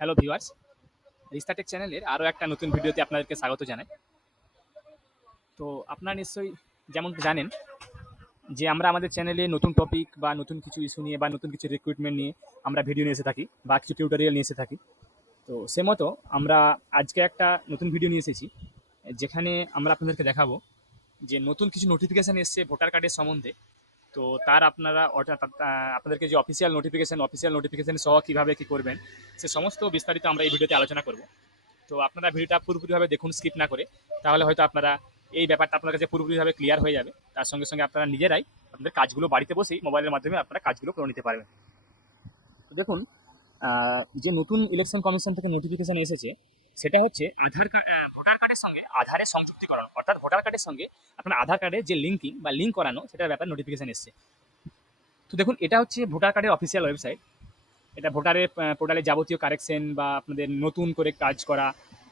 Hello viewers, রিস্তাটেক চ্যানেলের আরও একটা নতুন ভিডিওতে আপনাদেরকে স্বাগত জানাই। তো আপনারা নিশ্চয়ই যেমন জানেন যে আমরা আমাদের চ্যানেলে নতুন টপিক বা নতুন কিছু ইস্যু নিয়ে বা নতুন কিছু রিক্রুটমেন্ট নিয়ে আমরা ভিডিও নিয়ে এসে থাকি বা কিছু টিউটোরিয়াল নিয়ে এসে থাকি। তো সে মতো আমরা আজকে একটা নতুন ভিডিও নিয়ে এসেছি, যেখানে আমরা আপনাদেরকে দেখাবো যে নতুন কিছু নোটিফিকেশান এসছে ভোটার কার্ডের সম্বন্ধে। তো তার আপনারা আপনাদেরকে যে অফিসিয়াল নোটিফিকেশান সহ কীভাবে কী করবেন, সে সমস্ত বিস্তারিত আমরা এই ভিডিওতে আলোচনা করব। তো আপনারা ভিডিওটা পুরোপুরিভাবে দেখুন, স্কিপ না করে। তাহলে হয়তো আপনারা এই ব্যাপারটা আপনার কাছে পুরোপুরিভাবে ক্লিয়ার হয়ে যাবে। তার সঙ্গে সঙ্গে আপনারা নিজেরাই আপনাদের কাজগুলো বাড়িতে বসেই মোবাইলের মাধ্যমে আপনারা কাজগুলো করে নিতে পারবেন। তো দেখুন, যে নতুন ইলেকশন কমিশন থেকে নোটিফিকেশান এসেছে, সেটা হচ্ছে ভোটার কার্ডের সঙ্গে আধারের সংযুক্তিকরণ, অর্থাৎ ভোটার কার্ডের সঙ্গে আপনার আধার কার্ডের যে লিঙ্ক করানো, সেটার ব্যাপারে নোটিফিকেশান এসছে। তো দেখুন, এটা হচ্ছে ভোটার কার্ডের অফিসিয়াল ওয়েবসাইট। এটা ভোটারের পোর্টালে যাবতীয় কারেকশন বা আপনাদের নতুন করে কাজ করা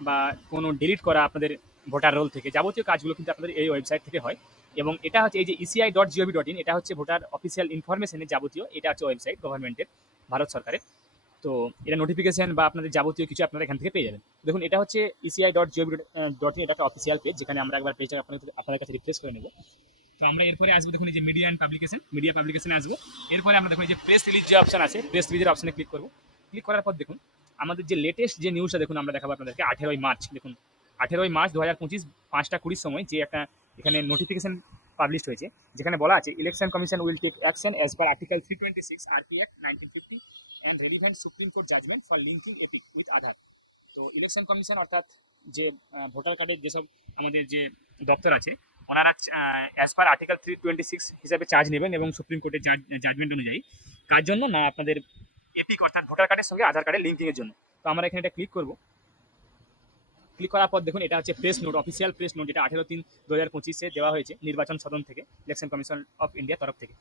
বা কোনো ডিলিট করা আপনাদের ভোটার রোল থেকে যাবতীয় কাজগুলো কিন্তু আপনাদের এই ওয়েবসাইট থেকে হয়। এবং এটা হচ্ছে এই যে eci.gov.in, এটা হচ্ছে ভোটার অফিসিয়াল ইনফরমেশনের যাবতীয়, এটা হচ্ছে ওয়েবসাইট গভর্নমেন্টের, ভারত সরকারের। তো এটা নোটিফিকেশন বা আপনাদের যাবতীয় কিছু আপনারা এখান থেকে পেয়ে যাবেন। দেখুন, এটা হচ্ছে eci.gov.in, এটা একটা অফিসিয়াল পেজ, যেখানে আমরা একবার পেজটা আপনাদের কাছে রিফ্রেশ করে নেব। তো আমরা এরপরে আসবো, দেখুন এই যে মিডিয়া পাবলিকেশনে আসবো। এরপরে আমরা দেখুন এই যে প্রেস রিলিজ যে অপশন আছে, প্রেস রিলিজের অপশনে ক্লিক করবো। ক্লিক করার পর দেখুন আমাদের যে লেটেস্ট যে নিউজটা, দেখুন আমরা দেখাবো আপনাদেরকে 18ই মার্চ। দেখুন 18ই মার্চ 2025 5টা 20 সময় যে একটা এখানে নোটিফিকেশন পাবলিশ হয়েছে, যেখানে বলা আছে election commission will take action as per article 326 RP act 1950 and relevant supreme court judgement for linking EPIC with Aadhaar. তো ইলেকশন কমিশন অর্থাৎ যে ভোটার কার্ডের যেসব আমাদের যে দপ্তর আছে, ওনারা অ্যাজ পার আর্টিকেল 326 হিসাবে চার্জ নেবেন এবং সুপ্রিম কোর্টের জাজমেন্ট অনুযায়ী কার জন্য না, আপনাদের এপিক অর্থাৎ ভোটার কার্ডের সঙ্গে আধার কার্ডের লিঙ্কিংয়ের জন্য। তো আমরা এখানে এটা ক্লিক করবো। ক্লিক করার পর দেখুন, এটা হচ্ছে press note, official press note, যেটা 18/3/2025 দেওয়া হয়েছে নির্বাচন সদন থেকে, ইলেকশন কমিশন অফ ইন্ডিয়া তরফ থেকে।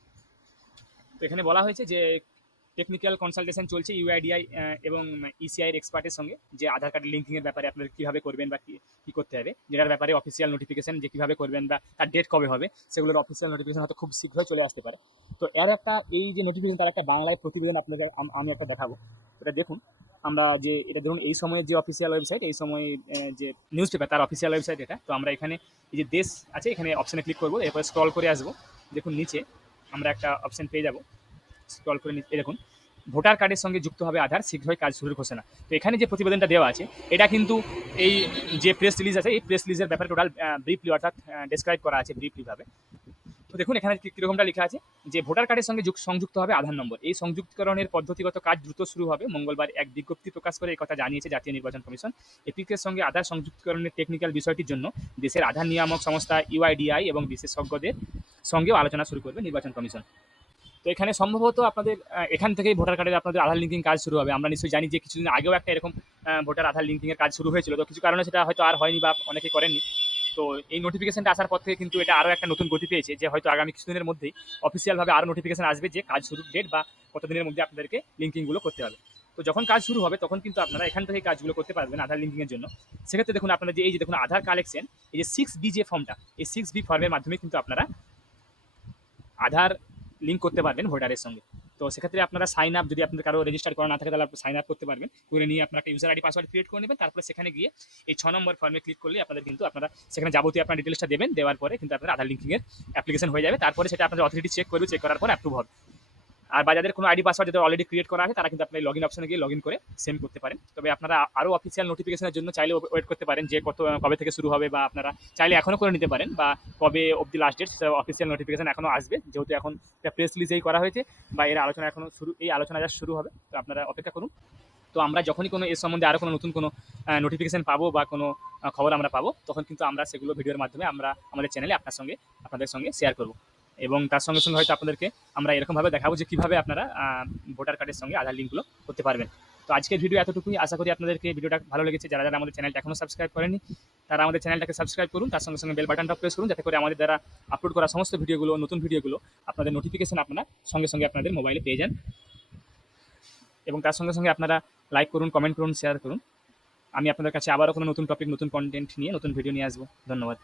তো এখানে বলা হয়েছে যে টেকনিক্যাল কনসালটেশন চলছে ইউআইডিআই এবং ইসিআইয়ের এক্সপার্টের সঙ্গে, যে আধার কার্ডের লিঙ্কিংয়ের ব্যাপারে আপনারা কীভাবে করবেন বা কী করতে হবে, যেটার ব্যাপারে অফিসিয়াল নোটিফিকেশন যে কীভাবে করবেন বা তার ডেট কবে হবে, সেগুলোর অফিসিয়াল নোটিফিকেশন হয়তো খুব শীঘ্রই চলে আসতে পারে। তো এর একটা এই যে নোটিফিকেশন, তার একটা বাংলায় প্রতিবেদন আপনাকে আমি একটা দেখাবো। এটা দেখুন, আমরা যে এটা ধরুন এই সময়ের যে অফিসিয়াল ওয়েবসাইট, এই সময় যে নিউজ পেপার তার অফিসিয়াল ওয়েবসাইট এটা। তো আমরা এখানে এই যে দেশ আছে, এখানে অপশানে ক্লিক করবো, এরপরে স্ক্রল করে আসবো। দেখুন নিচে আমরা একটা অপশান পেয়ে যাবো। স্ক্রল করে নিতে দেখুন, ভোটার কার্ডের সঙ্গে যুক্ত হবে আধার, শীঘ্রই কাজ শুরুর ঘোষণা। তো এখানে যে প্রতিবেদনটা দেওয়া আছে, এটা কিন্তু এই যে প্রেস রিলিজ আছে, এই প্রেস রিলিজের ব্যাপারে টোটাল ব্রিফলি অর্থাৎ ডেসক্রাইব করা আছে ব্রিফলিভাবে। তো দেখুন এখানে কীরকমটা লেখা আছে, যে ভোটার কার্ডের সঙ্গে সংযুক্ত হবে আধার নম্বর। এই সংযুক্তকরণের পদ্ধতিগত কাজ দ্রুত শুরু হবে। মঙ্গলবার এক বিজ্ঞপ্তি প্রকাশ করে এই কথা জানিয়েছে জাতীয় নির্বাচন কমিশন। এপিকের সঙ্গে আধার সংযুক্তকরণের টেকনিক্যাল বিষয়টির জন্য দেশের আধার নিয়ামক সংস্থা ইউআইডিআই এবং বিশেষজ্ঞদের সঙ্গেও আলোচনা শুরু করবে নির্বাচন কমিশন। তো এখানে সম্ভবত আপনাদের এখান থেকেই ভোটার কার্ডের আপনাদের আধার লিঙ্কিং কাজ শুরু হবে। আমরা নিশ্চয়ই জানি যে কিছুদিন আগেও একটা এরকম ভোটার আধার লিঙ্কিংয়ের কাজ শুরু হয়েছিল, তো কিছু কারণে সেটা হয়তো আর হয়নি বা অনেকে করেননি। তো এই নোটিফিকেশনটা আসার পর থেকে কিন্তু এটা আরও একটা নতুন গতি পেয়েছে, যে হয়তো আগামী কিছুদিনের মধ্যেই অফিসিয়ালভাবে আরও নোটিফিকেশন আসবে যে কাজ শুরুর ডেট বা কতদিনের মধ্যে আপনাদেরকে লিঙ্কিংগুলো করতে হবে। তো যখন কাজ শুরু হবে তখন কিন্তু আপনারা এখান থেকে কাজগুলো করতে পারবেন আধার লিঙ্কিংয়ের জন্য। সেক্ষেত্রে দেখুন আপনারা যে এই যে দেখুন আধার কালেকশন, এই যে 6B যে ফর্মটা, এই 6B ফর্মের মাধ্যমে কিন্তু আপনারা আধার লিঙ্ক করতে পারবেন ভোটারের সঙ্গে। তো সেক্ষেত্রে আপনারা সাইন আপ, যদি আপনাদের কারো রেজিস্টার করা না থাকে তাহলে আপনি সাইন আপ করতে পারবেন, করে নিয়ে আপনার একটা ইউজার আইডি পাসওয়ার্ড ক্রিয়েট করে নেবেন। তারপরে সেখানে গিয়ে এই 6 নম্বর ফর্মে ক্লিক করলে আপনাদের কিন্তু আপনারা সেখানে যাবতীয় আপনার ডিটেলসটা দেবেন, দেওয়ার পরে কিন্তু আপনার আধার লিঙ্কিংয়ের অ্যাপ্লিকেশন হয়ে যাবে। তারপরে সেটা আপনাদের অথরিটি চেক করবে, চেক করার পর অ্যাপ্রুভ হবে। আর বা যাদের কোনো আইডি পাসওয়ার্ড যাদের অলরেডি ক্রিয়েট করা আছে, তারা কিন্তু আপনি লগইন অপশনে গিয়ে লগইন করে সেন্ড করতে পারেন। তবে আপনারা আরও অফিসিয়াল নোটিফিকেশনের জন্য চাইলে ওয়েট করতে পারেন, যে কবে থেকে শুরু হবে, বা আপনারা চাইলে এখনও করে নিতে পারেন, বা কবে অবধি লাস্ট ডেট সেটা অফিসিয়াল নোটিফিকেশন এখনও আসবে, যেহেতু এখন একটা প্রেস রিলিজেই করা হয়েছে বা এর আলোচনা এখনও এই আলোচনা যা শুরু হবে। তো আপনারা অপেক্ষা করুন। তো আমরা যখনই কোনো এর সম্বন্ধে আরও কোনো নতুন কোনো নোটিফিকেশন পাবো বা কোনো খবর আমরা পাবো, তখন কিন্তু আমরা সেগুলো ভিডিওর মাধ্যমে আমরা আমাদের চ্যানেলে আপনাদের সঙ্গে শেয়ার করব। এবং তার সঙ্গে সঙ্গে হয়তো আপনাদেরকে আমরা এরকমভাবে দেখাবো যে কীভাবে আপনারা ভোটার কার্ডের সঙ্গে আধার লিঙ্কগুলো করতে পারবেন। তো আজকের ভিডিও এতটুকুই। আশা করি আপনাদেরকে ভিডিওটা ভালো লেগেছে। যারা যারা আমাদের চ্যানেলটা এখনও সাবস্ক্রাইব করেনি, তারা আমাদের চ্যানেলটাকে সাবস্ক্রাইব করুন। তার সঙ্গে সঙ্গে বেল বাটনটা প্রেস করুন, যাতে করে আমাদের দ্বারা আপলোড করা সমস্ত ভিডিওগুলো, নতুন ভিডিওগুলো আপনাদের নোটিফিকেশন আপনারা সঙ্গে সঙ্গে আপনাদের মোবাইলে পেয়ে যান। এবং তার সঙ্গে সঙ্গে আপনারা লাইক করুন, কমেন্ট করুন, শেয়ার করুন। আমি আপনাদের কাছে আবারও কোনো নতুন টপিক, নতুন কন্টেন্ট নিয়ে, নতুন ভিডিও নিয়ে আসবো। ধন্যবাদ।